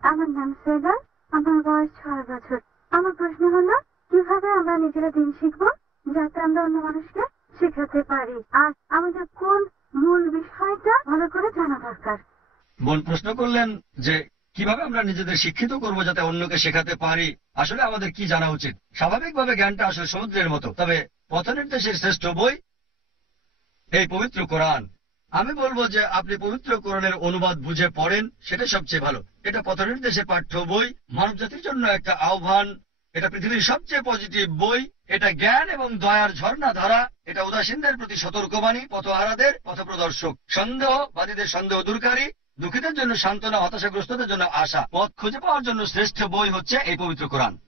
আমার নাম আমার বয়স ছয় বছর। আমার প্রশ্ন হলো, কীভাবে আমরা নিজেরা দিন শিখব যাতে আমরা অন্য মানুষকে পারি? আর আমাদের কোন মূল বিষয়টা ভালো করে জানা দরকার? বোন, প্রশ্ন করলেন যে, কীভাবে আমরা নিজেদের শিক্ষিত করব যাতে অন্যকে শেখাতে পারি? আসলে আমাদের কি জানা উচিত? স্বাভাবিকভাবে জ্ঞানটা আসলে সমুদ্রের মতো। তবে পথনির্দেশের শ্রেষ্ঠ বই, এই পবিত্র কোরআন। আমি বলব যে আপনি পবিত্র কোরআনের অনুবাদ বুঝে পড়েন, সেটা সবচেয়ে ভালো। এটা পথনির্দেশের পাঠ্য বই। মানব জাতির জন্য একটা আহ্বান, এটা পৃথিবীর সবচেয়ে পজিটিভ বই। এটা জ্ঞান এবং দয়ার ঝর্ণা ধারা। এটা উদাসীনদের প্রতি সতর্কবাণী পথহারাদের পথপ্রদর্শক সন্দেহবাদীদের সন্দেহ দূরকারী, দুঃখীদের জন্য সান্ত্বনা, হতাশাগ্রস্তদের জন্য আশা। পথ খুঁজে পাওয়ার জন্য শ্রেষ্ঠ বই হচ্ছে এই পবিত্র কোরআন।